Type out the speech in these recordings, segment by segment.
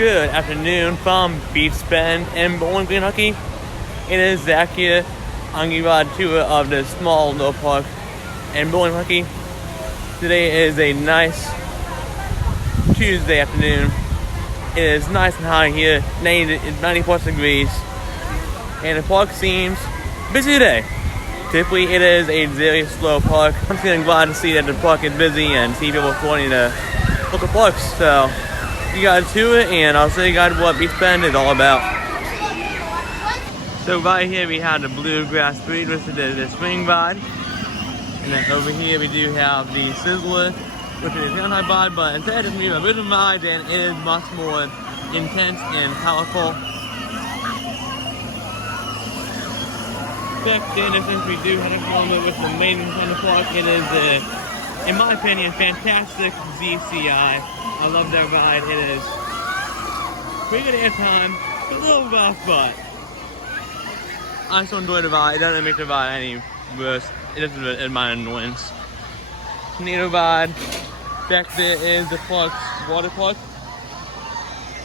Good afternoon from Beech Bend in Bowling Green, Kentucky. It is Zach here. I'm going to give you a tour of the small little park in Bowling, Kentucky. Today is a nice Tuesday afternoon. It is nice and hot here, 90+ degrees, and the park seems busy today. Typically, it is a very slow park. I'm feeling glad to see that the park is busy and see people wanting to look at parks. So, you guys to it, and I'll show you guys what Beech Bend is all about. So right here we have the Bluegrass Breed, which is the swing ride. And then over here we do have the Sizzler, which is a groundhog ride, but instead of being a rhythm ride, then it is much more intense and powerful. Back then, since we do have a kilometer with the main kind of park, it is in my opinion, fantastic ZCI. I love that ride. It is pretty good at time. It's a little rough, but I still enjoy the ride. It doesn't make the ride any worse. It doesn't in my annoyance. Tornado ride. Back there is the park's water park.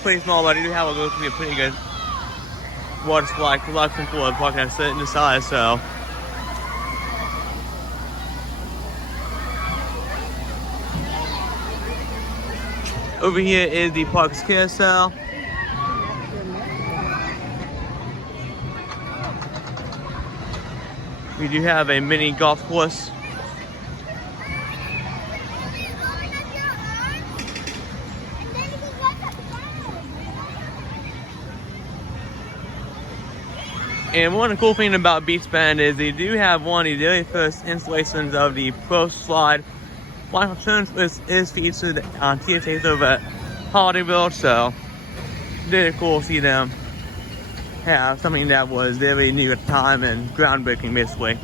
Pretty small, but I do have a pretty good water supply collection for the park that's sitting inside, so. Over here is the park's carousel. We do have a mini golf course. And one of the cool things about Beech Bend is they do have one of the very first installations of the Pro Slide. One of the is featured on TSA's over at Hollywood, so very cool to see them have something that was very new at the time and groundbreaking, basically.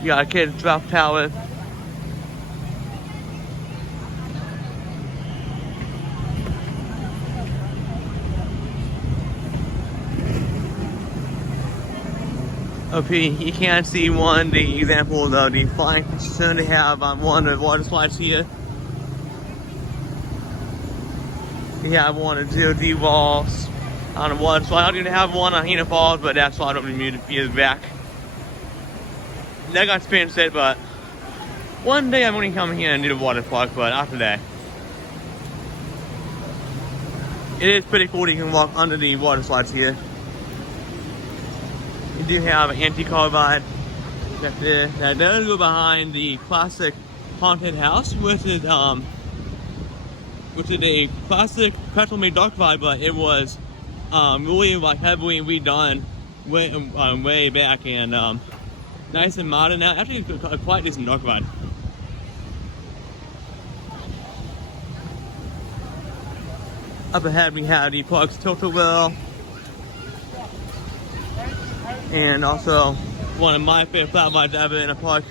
You got a kid's drop tower. Up here, you can see one of the examples of the flying position they have on one of the water slides here. We have one of the DOD walls on the water slide. I didn't have one on Hena Falls, but that slide opened me a few years back. That got experienced it, but one day I'm going to come here and do the water park, but not today. It is pretty cool that you can walk under the water slides here. You do have an anti-car ride that does go behind the classic haunted house, which is a classic petrol-made dark ride, but it was really heavily redone way back and nice and modern now. Actually, a quite decent dark ride. Up ahead we have the park's tilt-a-whirl. And also, one of my favorite flat rides ever in a park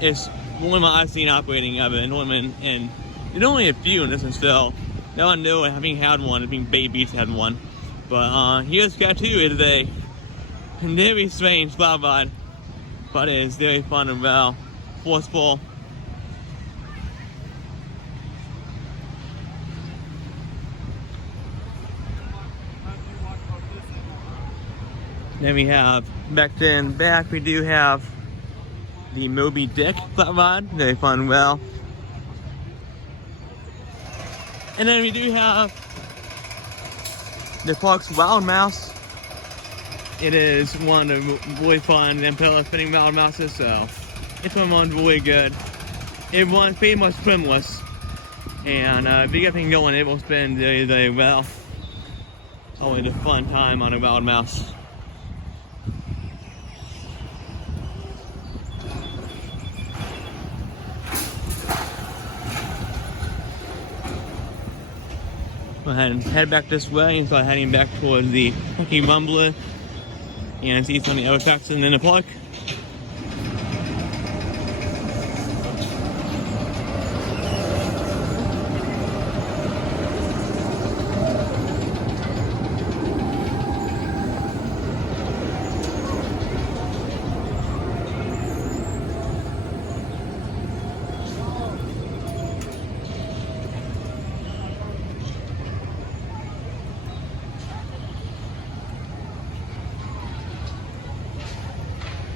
is one of my I've seen operating ever in Norman. And there's only a few in Distance-ville. Now I know having had one, I think Bay Beach had one. But here's Tattoo. It is a very strange flat ride, but it is very fun and well, forceful. Then we have, back we do have the Moby Dick flat ride, very fun and well. And then we do have the park's Wild Mouse. It is one of the really fun impeller spinning wild mouses, so it's one really good. It runs pretty much swimless, and if you get things going, it will spin very well. Always a fun time on a wild mouse. Go ahead and head back this way and start heading back towards the Kentucky Rumbler and see some of the other attractions in the park.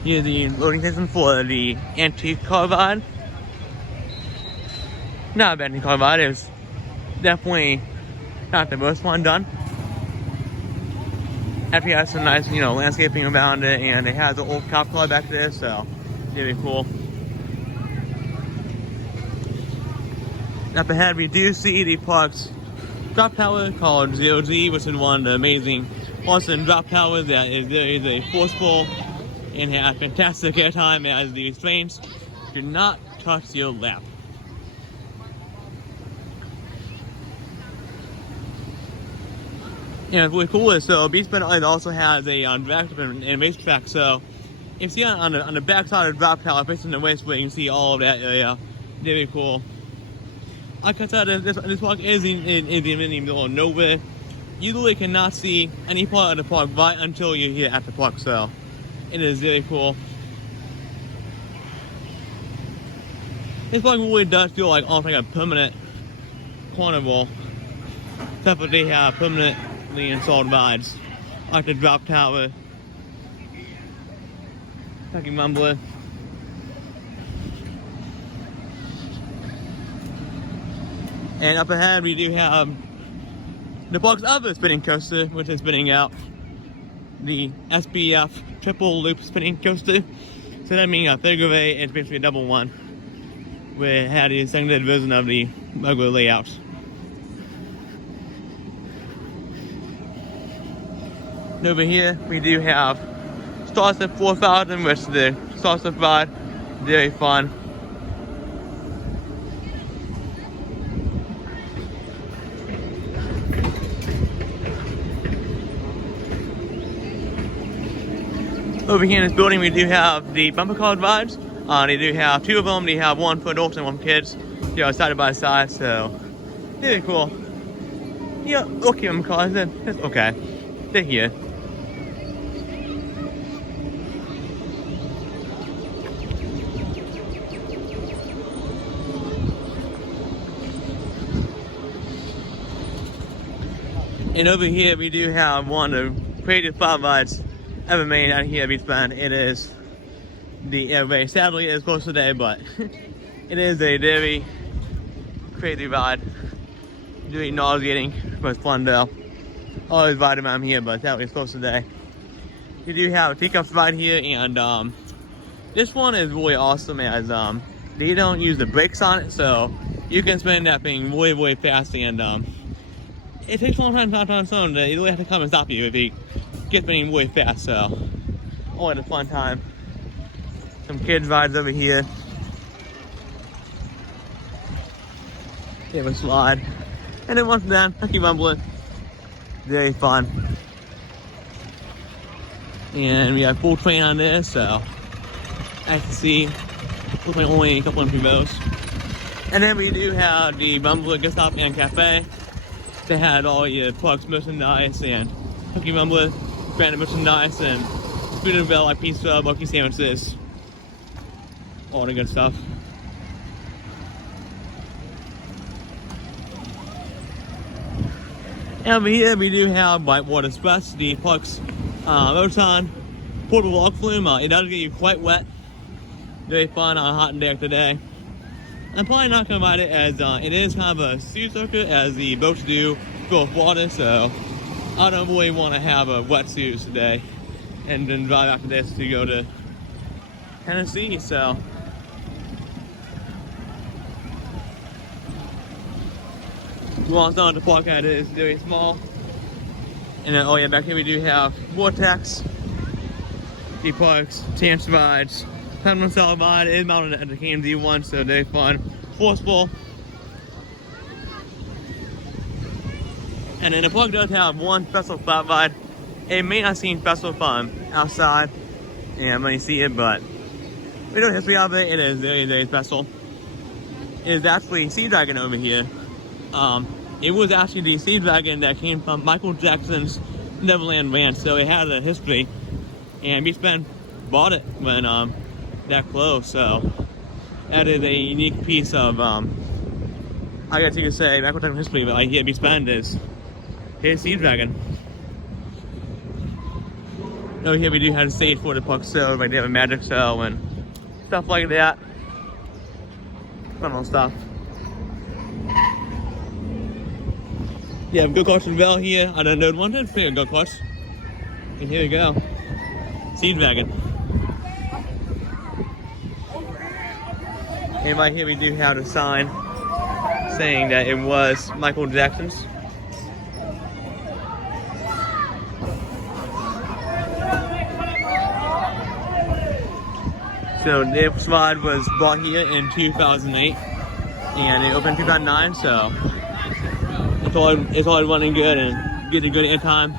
Here's the loading station for the antique car ride. Not a bad car ride, it's definitely not the worst one done. Actually has some nice, landscaping around it, and it has an old cop car back there, so really cool. Up ahead, we do see the park's drop tower called 0G, which is one of the amazing awesome drop towers that is very forceful and has fantastic airtime as the restraints do not touch your lap. And it's really cool. So Beech Bend also has a drag strip and racetrack. So if you see on the back side of the drop tower, facing the raceway, you can see all of that area. Very cool. Like I said, this park is in the middle of nowhere. You literally cannot see any part of the park right until you're here at the park. So it is very cool. This park really does feel like almost like a permanent carnival, except that they have permanently installed rides, like the drop tower, Kentucky Mumbler. And up ahead we do have the park's other spinning coaster, which is spinning out, the SBF triple loop spinning coaster. So that means a figure eight, it's basically a double one, where it had the extended version of the regular layout. And over here we do have Starstep 4000, which is the Starstep ride, very fun. Over here in this building we do have the bumper car rides. They do have two of them. They have one for adults and one for kids. They are side by side, so very cool. Yeah, okay, bumper cars, it's okay. They're here. And over here we do have one of the greatest fun rides ever made out here at Beech Bend. It is the air race. Sadly, it's closed today, but it is a very crazy ride. Very nauseating, but it's fun though. Always ride around here, but sadly it's closed today. You do have a teacups ride here, and this one is really awesome as they don't use the brakes on it, so you can spin that thing way fast, and it takes a long time to on someone. You really have to come and stop you if you get spinning way fast, so always a fun time. Some kids rides over here. They have a slide. And then once again, Kentucky Mumbler. Very fun. And we have full train on there, so nice to see. Full train only a couple of those. And then we do have the Mumbler gift shop and cafe. They had all your Plugs merchandise and Kentucky Mumbler branded merchandise and food and bell like pizza, monkey sandwiches, all the good stuff. And over here we do have Whitewater Express, the Plugs Rotan portable log flume. It does get you quite wet. Very fun on a hot day like today. I'm probably not going to ride it as it is kind of a sea circuit as the boats do go with water, so I don't really want to have a wetsuit today and then drive after this to go to Tennessee, so. Well, it's not the park at it is very small. And then, oh yeah, back here we do have Vortex, the parks, chance rides. Penman Cell ride is mounted at the KMD one, so very fun, forceful. And then the park does have one special flat ride. It may not seem special from outside, and when you see it, but we know the history of it. It is very special. It is actually Sea Dragon over here. It was actually the Sea Dragon that came from Michael Jackson's Neverland Ranch, so it has a history. And Beech Bend bought it when that closed, so that is a unique piece of I guess you could say Michael Jackson history, but like here Beech Bend is his Sea Dragon. Oh, here we do have a stage for the puck show, like they have a magic show and stuff like that. Fun little stuff. Yeah, go-karts as well here. I don't know one to play go-karts. And here we go. Seed wagon. And right here we do have a sign saying that it was Michael Jackson's. So this ride was bought here in 2008 and it opened in 2009, so it's all running good and getting good air time.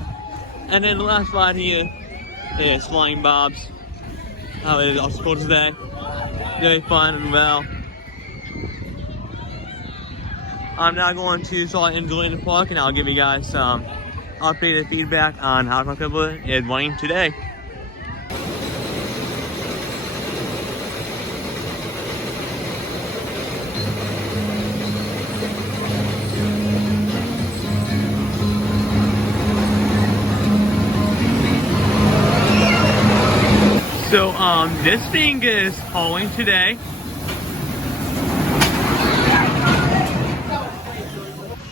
And then the last ride here is Flying Bob's. How it is also cool today. Very fun and well. I'm now going to start enjoying the park and I'll give you guys some updated feedback on how my Pebble is running today. So this thing is hauling today.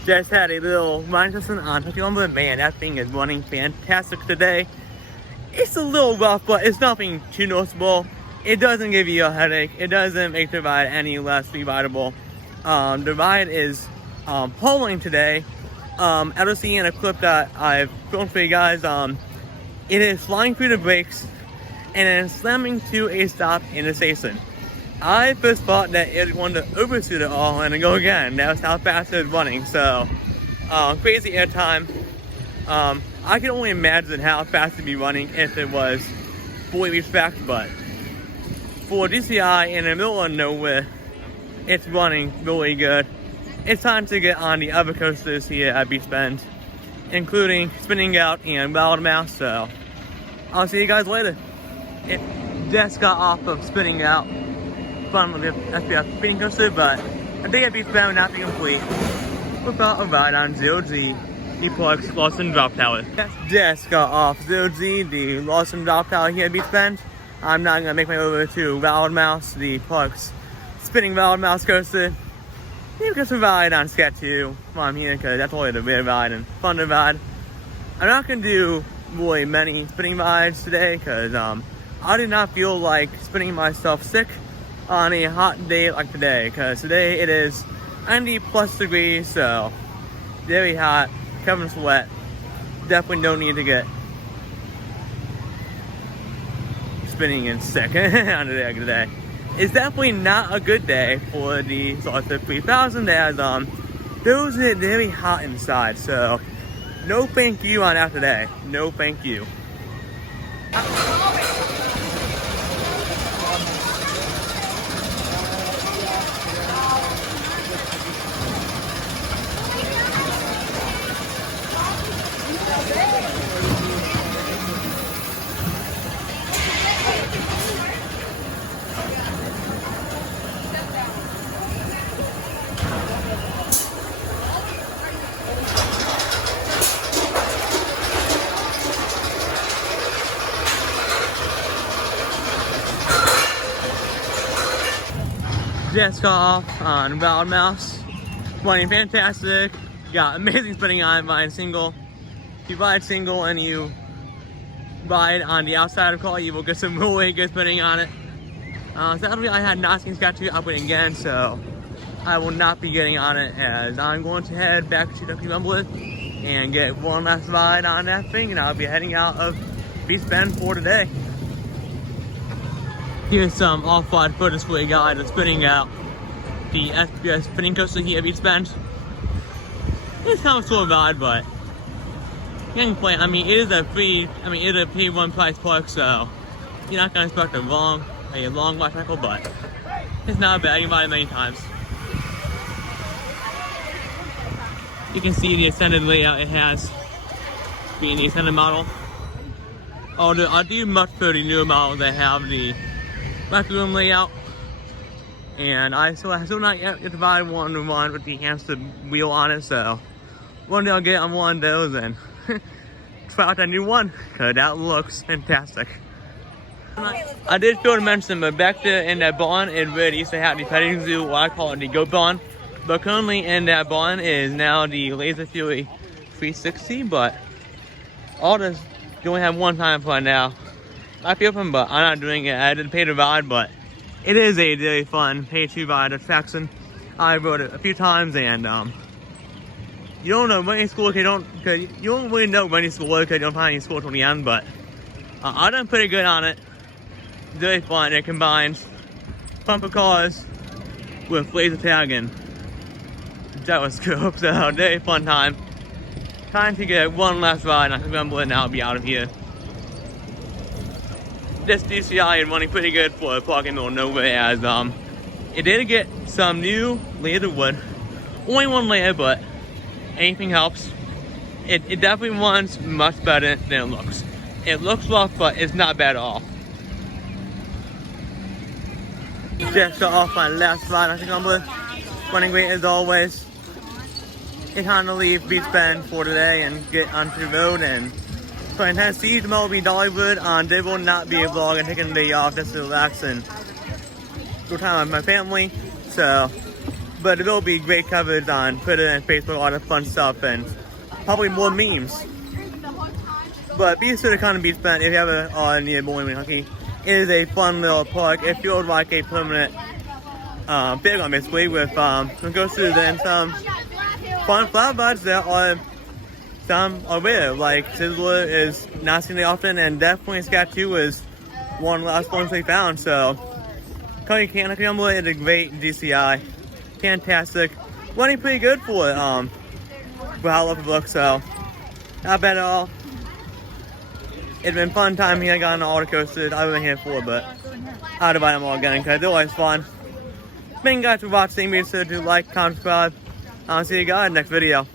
Just had a little ride session on Pokemon, man, that thing is running fantastic today. It's a little rough, but it's nothing too noticeable. It doesn't give you a headache. It doesn't make the ride any less rideable. The ride is hauling today. After seeing a clip that I've filmed for you guys, it is flying through the brakes and then slamming to a stop in the station. I first thought that it was going to overshoot it all and then go again. That's how fast it was running. So, crazy airtime. I can only imagine how fast it'd be running if it was fully retracked, but for DCI in the middle of nowhere, it's running really good. It's time to get on the other coasters here at Beech Bend, including Spinning Out and Wild Mouse. So, I'll see you guys later. It just got off of Spinning Out. Fun with the SPF spinning coaster, but a day at Beech Bend would not be complete without a ride on ZOG, the park's Lost and Drop Tower. Just got off ZOG, the Lost and Drop Tower here at Beech Bend. I'm now gonna make my way over to Wild Mouse, the park's spinning Wild Mouse coaster. Maybe get some ride on Scat 2 while I'm here, because that's only the real ride and fun to ride. I'm not gonna do really many spinning rides today, because I did not feel like spinning myself sick on a hot day like today, because today it is 90+ degrees, so very hot, covered in sweat. Definitely don't need to get spinning and sick on a day like today. It's definitely not a good day for the Salsa 3000 as those are very hot inside, so no thank you on that today. No thank you. Just got off on Wild Mouse, running fantastic. Got amazing spinning on by single. If you ride single and you ride on the outside of the car, you will get some really good spinning on it. Sadly, I had not seen Scat 2 upgrade again, so I will not be getting on it, as I'm going to head back to Ducky Rumbler and get one last ride on that thing, and I'll be heading out of Beech Bend for today. Here's some off-ride footage for you guys of spinning out the SPS spinning coaster here at Beech Bend. It's kind of a slow ride, but you can play. I mean, it is a pay one price park, so you're not gonna expect a long life cycle, but it's not bad. You can ride it many times. You can see the extended layout it has, being the extended model. Although I do much prefer the newer model that have the backroom layout, and I still not yet get to buy one with the hamster wheel on it, so one day I'll get on one of those and try out that new one, because that looks fantastic. I did fail to mention, but back there in that barn, it really used to have the petting zoo, what I call it the goat barn. But currently in that barn is now the Laser Fury 360, but all this, you only have one time for it now. I feel fun, but I'm not doing it. I didn't pay to ride, but it is a really fun pay-to-ride attraction. I rode it a few times, and you don't know when school, you don't really know when school because you don't find any school till the end, but I done pretty good on it. Very fun. It combines bumper cars with laser tag, and that was cool. So very fun time. Trying to get one last ride, and I think I'm going to now be out of here. This DCI is running pretty good for a park in the middle of nowhere, as it did get some new laser wood. Only one layer, but anything helps. It definitely runs much better than it looks. It looks rough, but it's not bad at all. Just got off my last ride. I think I'm running great as always. It's time to leave Beech Bend for today and get onto the road. And so I intend to see you tomorrow will be Dollywood. There will not be a vlog. I'm taking the day off just to relax and go time with my family. So, but there will be great coverage on Twitter and Facebook, a lot of fun stuff, and probably more memes. But be sure to come to Beech Bend if you ever near Bowling Green Hockey. It is a fun little park. It feels like a permanent playground basically, with go through then some fun flower buds that are some are rare. Like Sizzler is not seen that often, and definitely Scatchoo is one of the last ones we found. So Cody Canucumber is a great DCI. Fantastic. Running pretty good for how it looks, so not bad at all. It's been a fun time here. I got on all the coasters. I've been here before, but I'll buy them all again because they're always fun. Thank you guys for watching. Be sure to like, comment, subscribe. I'll see you guys in the next video.